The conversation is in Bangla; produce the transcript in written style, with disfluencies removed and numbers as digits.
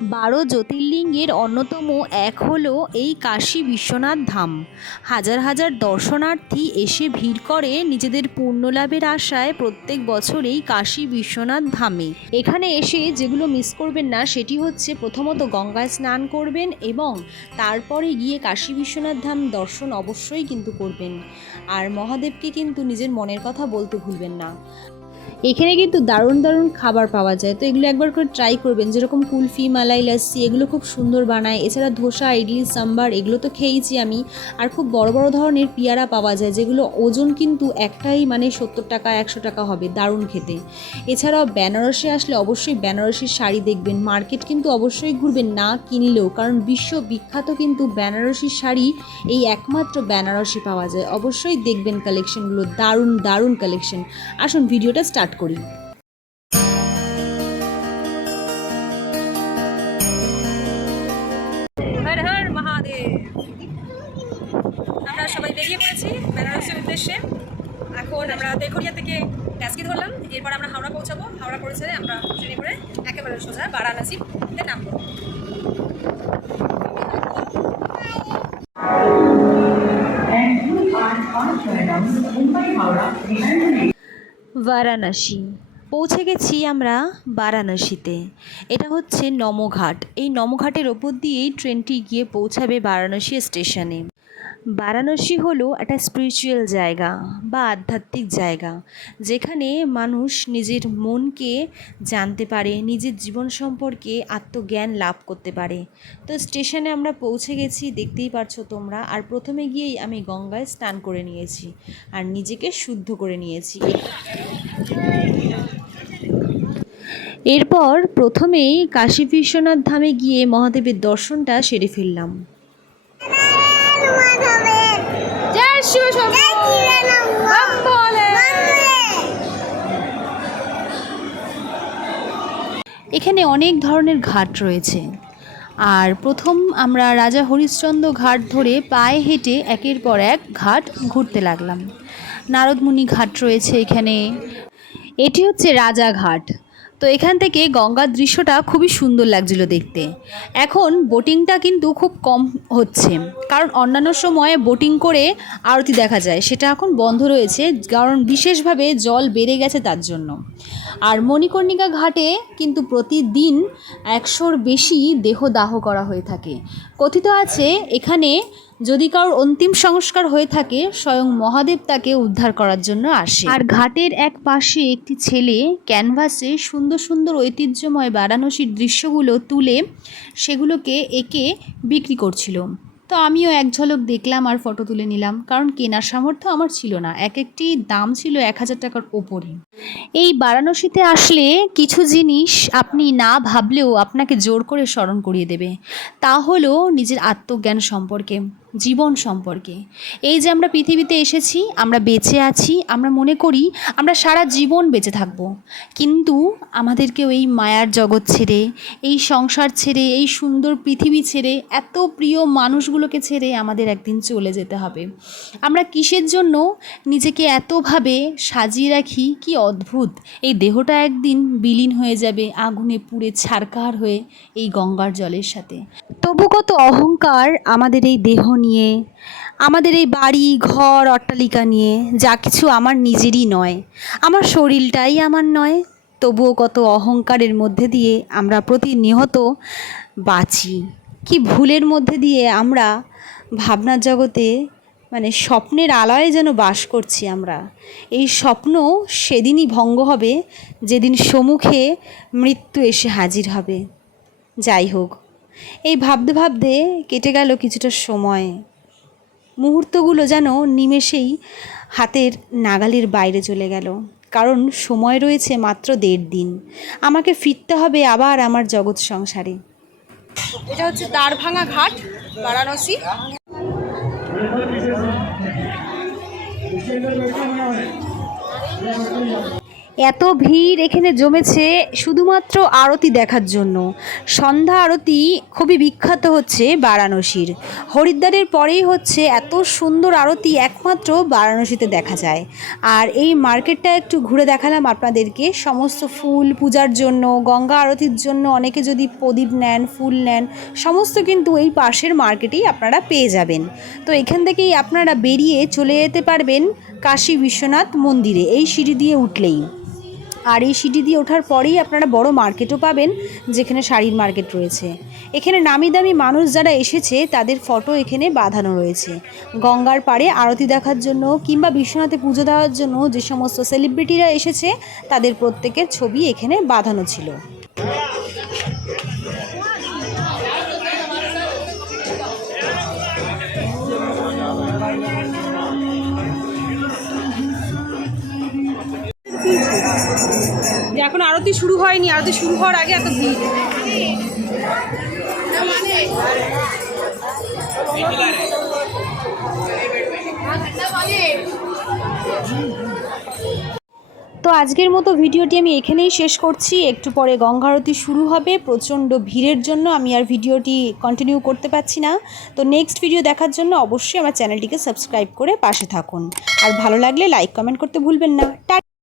12 জ্যোতির্লিঙ্গের অন্যতম এক হলো এই কাশী বিশ্বনাথ ধাম। হাজার হাজার দর্শনার্থী এসে ভিড় করে নিজেদের পুণ্যলাভের আশায় প্রত্যেক বছর এই কাশী বিশ্বনাথ ধামে। এখানে এসে যেগুলো মিস করবেন না সেটি হচ্ছে প্রথমত গঙ্গায় স্নান করবেন এবং তারপরে গিয়ে কাশী বিশ্বনাথ ধাম দর্শন অবশ্যই কিন্তু করবেন। আর মহাদেবকে কিন্তু নিজের মনের কথা বলতে ভুলবেন না। এখানে কিন্তু দারুণ দারুণ খাবার পাওয়া যায়, তো এগুলো একবার করে ট্রাই করবেন। যেরকম কুলফি, মালাই লাস্সি এগুলো খুব সুন্দর বানায়। এছাড়া ধোসা, ইডলি, সাম্বার এগুলো তো খেয়েছি আমি। আর খুব বড় বড় ধরনের পিয়ারা পাওয়া যায়, যেগুলো ওজন কিন্তু একটাই 70 টাকা 100 টাকা হবে, দারুণ খেতে। এছাড়াও বেনারসে আসলে অবশ্যই বেনারসির শাড়ি দেখবেন। মার্কেট কিন্তু অবশ্যই ঘুরবেন না কিনলেও, কারণ বিশ্ববিখ্যাত কিন্তু বেনারসির শাড়ি এই একমাত্র বেনারসে পাওয়া যায়। অবশ্যই দেখবেন কালেকশনগুলো, দারুণ দারুণ কালেকশন। আসুন ভিডিওটা স্টার্ট করি। হর হর মহাদেব। আমরা সবাই বেরিয়ে পড়েছি বেনারসের উদ্দেশ্যে। এখন আমরা দেঘরিয়া থেকে ট্যাক্সি ধরলাম, এরপর আমরা হাওড়া পৌঁছাবো। হাওড়া পৌঁছে আমরা ট্রেনে করে একেবারে সোজা বারাণসীতে নামবো। বারাণসী পৌঁছে গেছি আমরা বারাণসীতে। এটা হচ্ছে নমঘাট। এই নমঘাটের ওপর দিয়েই ট্রেনটি গিয়ে পৌঁছাবে বারাণসী স্টেশনে। বারাণসী হলো একটা স্পিরিচুয়াল জায়গা বা আধ্যাত্মিক জায়গা, যেখানে মানুষ নিজের মনকে জানতে পারে, নিজের জীবন সম্পর্কে আত্মজ্ঞান লাভ করতে পারে। তো স্টেশনে আমরা পৌঁছে গেছি, দেখতেই পারছো তোমরা। আর প্রথমে গিয়েই আমি গঙ্গায় স্নান করে নিয়েছি আর নিজেকে শুদ্ধ করে নিয়েছি। এরপর প্রথমেই কাশী বিশ্বনাথ ধামে গিয়ে মহাদেবের দর্শনটা সেরে ফেললাম। এখানে অনেক ধরনের ঘাট রয়েছে। আর প্রথম আমরা রাজা হরিশ্চন্দ্র ঘাট ধরে পায়ে হেঁটে একের পর এক ঘাট ঘুরতে লাগলাম। নারদমুনি ঘাট রয়েছে এখানে। এটি হচ্ছে রাজাঘাট। তো এখান থেকে গঙ্গার দৃশ্যটা খুবই সুন্দর লাগছিল দেখতে। এখন বোটিংটা কিন্তু খুব কম হচ্ছে, কারণ অন্যান্য সময়ে বোটিং করে আরতি দেখা যায়, সেটা এখন বন্ধ রয়েছে, কারণ বিশেষভাবে জল বেড়ে গেছে তার জন্য। আর মণিকর্ণিকা ঘাটে কিন্তু প্রতিদিন 100-র বেশি দেহদাহ করা হয়ে থাকে। কথিত আছে এখানে যদি কারোর অন্তিম সংস্কার হয়ে থাকে, স্বয়ং মহাদেব তাকে উদ্ধার করার জন্য আসে। আর ঘাটের এক পাশে একটি ছেলে ক্যানভাসে সুন্দর সুন্দর ঐতিহ্যময় বারাণসীর দৃশ্যগুলো তুলে সেগুলোকে এঁকে বিক্রি করছিল। তো আমিও এক ঝলক দেখলাম আর ফটো তুলে নিলাম, কারণ কেনার সামর্থ্য আমার ছিল না। এক একটি দাম ছিল 1000 টাকার ওপরে। এই বারাণসীতে আসলে কিছু জিনিস আপনি না ভাবলেও আপনাকে জোর করে স্মরণ করিয়ে দেবে। তা হলো নিজের আত্মজ্ঞান সম্পর্কে, জীবন সম্পর্কে। এই যে আমরা পৃথিবীতে এসেছি, আমরা বেঁচে আছি, আমরা মনে করি আমরা সারা জীবন বেঁচে থাকবো, কিন্তু আমাদেরকেও এই মায়ার জগৎ ছেড়ে, এই সংসার ছেড়ে, এই সুন্দর পৃথিবী ছেড়ে, এত প্রিয় মানুষগুলোকে ছেড়ে আমাদের একদিন চলে যেতে হবে। আমরা কিসের জন্য নিজেকে এতভাবে সাজিয়ে রাখি, কি অদ্ভুত। এই দেহটা একদিন বিলীন হয়ে যাবে আগুনে পুড়ে ছারখার হয়ে এই গঙ্গার জলের সাথে। তবু কত অহংকার আমাদের এই দেহ নিয়ে, আমাদের এই বাড়ি ঘর অট্টালিকা নিয়ে, যা কিছু আমার নিজেরই নয়, আমার শরীরটাই আমার নয়। তবুও কত অহংকারের মধ্যে দিয়ে আমরা প্রতিনিয়ত বাঁচি। কি ভুলের মধ্যে দিয়ে আমরা ভাবনার জগতে, স্বপ্নের আলয়ে যেন বাস করছি আমরা। এই স্বপ্ন সেদিনই ভঙ্গ হবে যেদিন সম্মুখে মৃত্যু এসে হাজির হবে। যাই হোক, এই ভাবতে ভাবতে কেটে গেল কিছুটা সময়। মুহূর্তগুলো যেন নিমেষেই হাতের নাগালের বাইরে চলে গেল, কারণ সময় রয়েছে মাত্র 1.5 দিন। আমাকে ফিরতে হবে আবার আমার জগৎ সংসারে। এটা হচ্ছে দ্বারভাঙা ঘাট, বারাণসী। এত ভিড় এখানে জমেছে শুধুমাত্র আরতি দেখার জন্য। সন্ধ্যা আরতি খুবই বিখ্যাত হচ্ছে বারাণসীর। হরিদ্বারের পরেই হচ্ছে এত সুন্দর আরতি একমাত্র বারাণসীতে দেখা যায়। আর এই মার্কেটটা একটু ঘুরে দেখালাম আপনাদেরকে। সমস্ত ফুল পূজার জন্য, গঙ্গা আরতির জন্য অনেকে যদি প্রদীপ নেন, ফুল নেন, সমস্ত কিন্তু এই পাশের মার্কেটেই আপনারা পেয়ে যাবেন। তো এখান থেকেই আপনারা বেরিয়ে চলে যেতে পারবেন কাশী বিশ্বনাথ মন্দিরে এই সিঁড়ি দিয়ে উঠলেই। আর এই সিঁড়ি দিয়ে ওঠার পরেই আপনারা বড় মার্কেটও পাবেন, যেখানে শাড়ির মার্কেট রয়েছে। এখানে নামি দামি মানুষ যারা এসেছে তাদের ফটো এখানে বাঁধানো রয়েছে। গঙ্গার পাড়ে আরতি দেখার জন্য কিংবা বিশ্বনাথে পুজো দেওয়ার জন্য যে সমস্ত সেলিব্রিটিরা এসেছে তাদের প্রত্যেকের ছবি এখানে বাঁধানো ছিল। এখন আরতি শুরু হয়নি, আরতি শুরু হওয়ার আগে এত ভিড়। তো আজকের মতো ভিডিওটি আমি এখানেই শেষ করছি। একটু পরে গঙ্গা আরতি শুরু হবে। প্রচণ্ড ভিড়ের জন্য আমি আর ভিডিওটি কন্টিনিউ করতে পারছি না। তো নেক্সট ভিডিও দেখার জন্য অবশ্যই আমার চ্যানেলটিকে সাবস্ক্রাইব করে পাশে থাকুন। আর ভালো লাগলে লাইক কমেন্ট করতে ভুলবেন না।